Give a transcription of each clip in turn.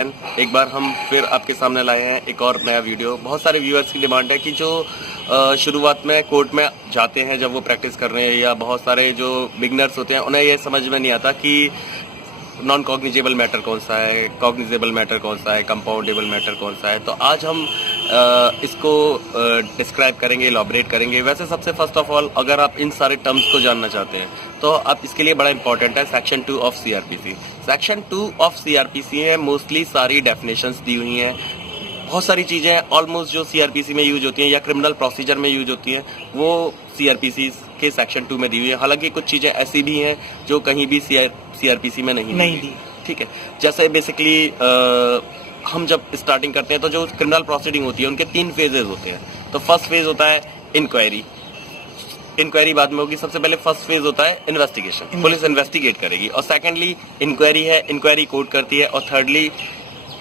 एक बार हम फिर आपके सामने लाए हैं एक और नया वीडियो। बहुत सारे व्यूअर्स की डिमांड है कि जो शुरुआत में कोर्ट में जाते हैं जब वो प्रैक्टिस कर रहे हैं, या बहुत सारे जो बिगनर्स होते हैं उन्हें ये समझ में नहीं आता कि नॉन कॉग्निजेबल मैटर कौन सा है, कॉग्निजेबल मैटर कौन सा है, कंपाउंडेबल मैटर कौन सा है। तो आज हम इसको डिस्क्राइब करेंगे, इलॉबरेट करेंगे। वैसे सबसे फर्स्ट ऑफ ऑल अगर आप इन सारे टर्म्स को जानना चाहते हैं तो आप इसके लिए बड़ा इंपॉर्टेंट है section 2 of CrPC. Section 2 of CrPC है मोस्टली सारी डेफिनेशंस दी हुई हैं। बहुत सारी चीजें ऑलमोस्ट जो सीआरपीसी में यूज होती हैं या क्रिमिनल प्रोसीजर में यूज होती हैं वो सीआरपीसी के सेक्शन 2 में दी हुई है। हालांकि कुछ चीजें ऐसी भी हैं जो कहीं भी सीआरपीसी में नहीं दी। ठीक है, जैसे बेसिकली हम जब स्टार्टिंग करते हैं तो जो क्रिमिनल प्रोसीडिंग होती है उनके 3 फेजेस होते हैं। तो फर्स्ट फेज होता है इंक्वायरी बाद में होगी। सबसे पहले फर्स्ट फेज होता है इन्वेस्टिगेशन, पुलिस इन्वेस्टिगेट करेगी। और सेकेंडली इंक्वायरी है, इंक्वायरी कोर्ट करती है। और थर्डली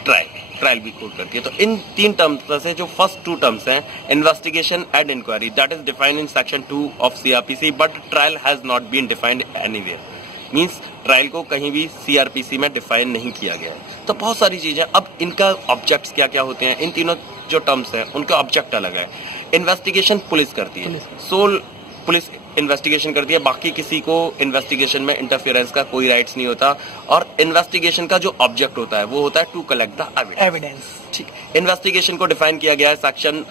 ट्रायल भी कोर्ट करती है। तो इन 3 टर्म्स से जो फर्स्ट 2 टर्म्स हैं investigation and inquiry, that is defined in section 2 of CrPC, but trial has not been defined anywhere. Means trial को कहीं भी सीआरपीसी में डिफाइन नहीं किया गया है। तो बहुत सारी चीजें, अब इनका ऑब्जेक्ट्स क्या क्या होते हैं, इन तीनों जो टर्म्स हैं उनका ऑब्जेक्ट अलग है। इन्वेस्टिगेशन पुलिस करती है, सोल पुलिस इन्वेस्टिगेशन करती है, बाकी किसी को इन्वेस्टिगेशन में इंटरफेरेंस का कोई राइट्स नहीं होता। और इन्वेस्टिगेशन का जो ऑब्जेक्ट होता है वो होता है टू कलेक्ट द एविडेंस। ठीक, इन्वेस्टिगेशन को डिफाइन किया गया है सेक्शन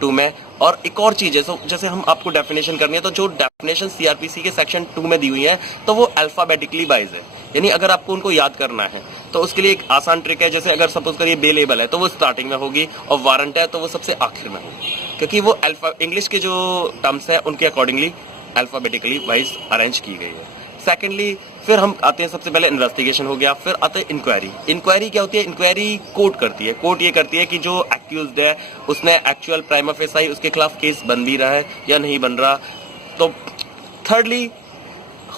2 में। और एक और चीज है, जैसे हम आपको डेफिनेशन करनी है तो जो डेफिनेशन सीआरपीसी के सेक्शन 2 में दी हुई है तो वो अल्फाबेटिकली वाइज है। यानी अगर आपको उनको याद करना है तो उसके लिए एक आसान ट्रिक है। जैसे अगर सपोज करिए बेलेबल है तो वो स्टार्टिंग में होगी, और वारंट है तो वो सबसे आखिर में होगी, क्योंकि वो इंग्लिश के जो टर्म्स है उनके अकॉर्डिंगली अल्फाबेटिकली वाइज अरेंज की गई है। सेकेंडली फिर हम आते हैं, सबसे पहले इन्वेस्टिगेशन हो गया, फिर आते हैं इंक्वायरी। इंक्वायरी क्या होती है? इंक्वायरी कोर्ट करती है। कोर्ट ये करती है कि जो एक्यूज्ड है उसने एक्चुअल प्राइमा फेसाई उसके खिलाफ केस बन भी रहा है या नहीं बन रहा। तो थर्डली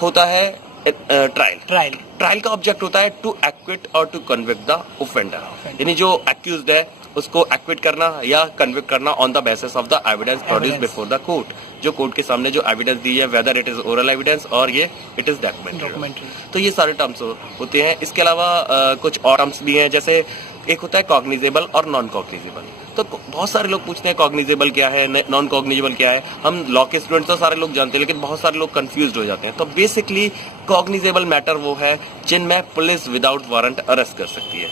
होता है ट्रायल का ऑब्जेक्ट होता है टू एक्विट और टू कन्विक्ट द ऑफेंडर। यानी जो एक्यूज्ड है उसको एक्विट करना या कन्विक्ट करना on the basis of the evidence produced before the court. जो कोर्ट के सामने जो एविडेंस दी है, whether it is oral evidence और ये इट इज डॉक्यूमेंट्री। तो ये सारे टर्म्स होते हैं। इसके अलावा कुछ और टर्म्स भी हैं, जैसे एक होता है कॉग्निजेबल और नॉन कॉग्निजेबल। तो बहुत सारे लोग पूछते हैं कॉग्निजेबल क्या है, नॉन कॉग्निजेबल क्या है। हम लॉ के स्टूडेंट तो सारे लोग जानते हैं, लेकिन बहुत सारे लोग कंफ्यूज्ड हो जाते हैं। तो बेसिकली कॉग्निजेबल मैटर वो है जिनमें पुलिस विदाउट वारंट अरेस्ट कर सकती है,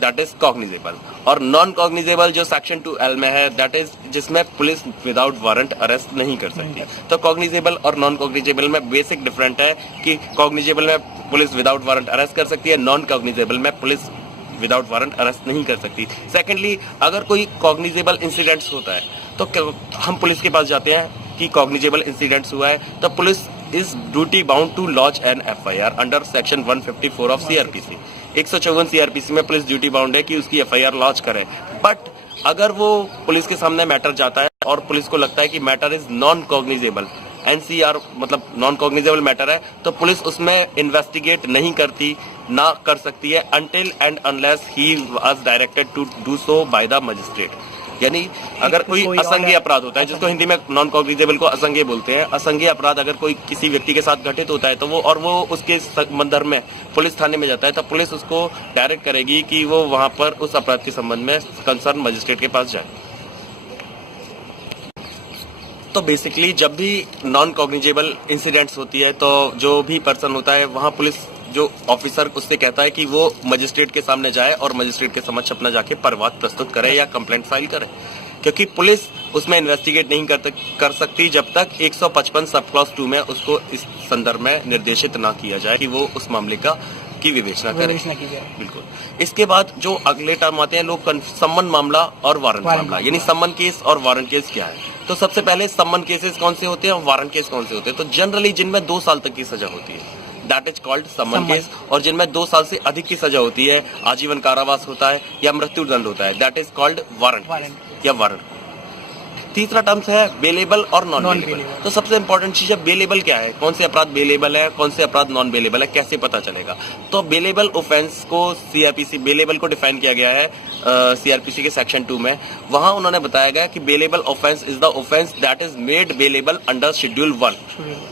दैट इज कॉग्निजेबल। और नॉन कॉग्निजेबल जो सेक्शन 2L में है, दैट इज जिसमें पुलिस विदाउट वारंट अरेस्ट नहीं कर सकती। तो कॉग्निजेबल और नॉन कॉग्निजेबल में बेसिक डिफरेंट है कि कॉग्निजेबल में पुलिस विदाउट वारंट अरेस्ट कर सकती है, नॉन कॉग्निजेबल में पुलिस विदाउट वारंट अरेस्ट नहीं कर सकती। सेकेंडली अगर कोई कॉग्निजेबल इंसिडेंट्स होता है तो हम पुलिस के पास जाते हैं कि कॉग्निजेबल इंसिडेंट्स हुआ है, तो police is duty bound to launch an FIR under section 154 of CrPC. 154 CrPC में पुलिस ड्यूटी बाउंड है कि उसकी FIR लॉन्च करे। बट अगर वो पुलिस के सामने मैटर जाता है और पुलिस को लगता है कि matter is non cognizable, NCR मतलब नॉन कॉग्निजेबल मैटर है, तो पुलिस उसमें इन्वेस्टिगेट नहीं करती, ना कर सकती है until and unless he was directed to do so by the magistrate. यानी अगर कोई असंज्ञेय अपराध होता है, जिसको हिंदी में नॉन कॉग्निजेबल को असंज्ञेय बोलते हैं, असंज्ञेय अपराध अगर कोई किसी व्यक्ति के साथ घटित होता है तो वो उसके संदर्भ में पुलिस थाने में जाता है, तो पुलिस उसको डायरेक्ट करेगी कि वो वहां पर उस अपराध के संबंध में कंसर्न मजिस्ट्रेट के पास जाए। तो बेसिकली जब भी नॉन कॉग्निजेबल इंसिडेंट्स होती है तो जो भी पर्सन होता है वहां पुलिस जो ऑफिसर उससे कहता है कि वो मजिस्ट्रेट के सामने जाए और मजिस्ट्रेट के समक्ष अपना जाके परवाद प्रस्तुत करे या कंप्लेंट फाइल करे, क्योंकि पुलिस उसमें इन्वेस्टिगेट नहीं कर सकती जब तक 155 सब क्लॉज 2 में उसको इस संदर्भ में निर्देशित ना किया जाए कि वो उस मामले की विवेचना करे। बिल्कुल। इसके बाद जो अगले टर्म आते हैं लोग, सम्मन मामला और वारंट मामला। यानी सम्मन केस और वारंट केस क्या है? तो सबसे पहले सम्मन केसेस कौन से होते हैं और वारंट केस कौन से होते हैं? तो जनरली जिनमें 2 साल तक की सजा होती है दैट इज कॉल्ड सम्मन केस, और जिनमें 2 साल से अधिक की सजा होती है, आजीवन कारावास होता है या मृत्यु दंड होता है, दैट इज कॉल्ड वारंट या वारंट। तीसरा टर्म्स है बेलेबल और नॉन बेलेबल। तो सबसे इंपॉर्टेंट चीज है बेलेबल क्या है, कौन से अपराध बेलेबल है, कौन से अपराध नॉन बेलेबल है, कैसे पता चलेगा। तो बेलेबल ऑफेंस को सीआरपीसी बेलेबल को डिफाइन किया गया है सीआरपीसी के सेक्शन 2 में। वहां उन्होंने बताया गया कि bailable offence is the offence that is made bailable under schedule 1,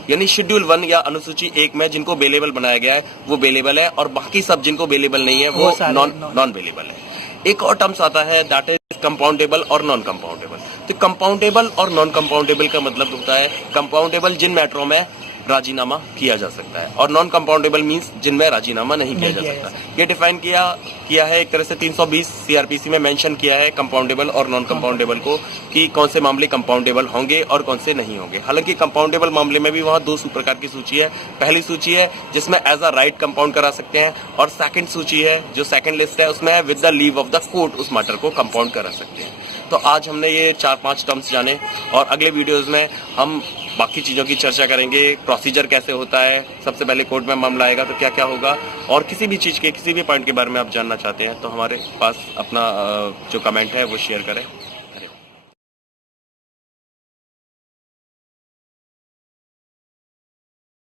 यानी शेड्यूल 1 या अनुसूची 1 में जिनको बेलेबल बनाया गया है वो बेलेबल है, और बाकी सब जिनको बेलेबल नहीं है वो नॉन बेलेबल है। एक और टर्म्स आता है दैट इज कंपाउंडेबल और नॉन कंपाउंडेबल। तो कंपाउंडेबल और नॉन कंपाउंडेबल का मतलब होता है कंपाउंडेबल जिन मैटरों में राजीनामा किया जा सकता है, और नॉन कंपाउंडेबल मींस जिनमें राजीनामा नहीं किया जा सकता। ये डिफाइन किया है एक तरह से 320 सीआरपीसी में मेंशन किया है कंपाउंडेबल और नॉन कंपाउंडेबल को, कि कौन से मामले कंपाउंडेबल होंगे और कौन से नहीं होंगे। हालांकि कंपाउंडेबल मामले में भी वहाँ 2 प्रकार की सूची है। पहली सूची है जिसमें एज अ राइट कंपाउंड करा सकते हैं, और सेकंड सूची है जो सेकंड लिस्ट है उसमें with the leave of the court उस मैटर को कंपाउंड करा सकते हैं। तो आज हमने ये 4-5 टर्म्स जाने, और अगले वीडियोज में हम बाकी चीज़ों की चर्चा करेंगे। प्रोसीजर कैसे होता है, सबसे पहले कोर्ट में मामला आएगा तो क्या क्या होगा, और किसी भी चीज़ के किसी भी पॉइंट के बारे में आप जानना चाहते हैं तो हमारे पास अपना जो कमेंट है वो शेयर करें।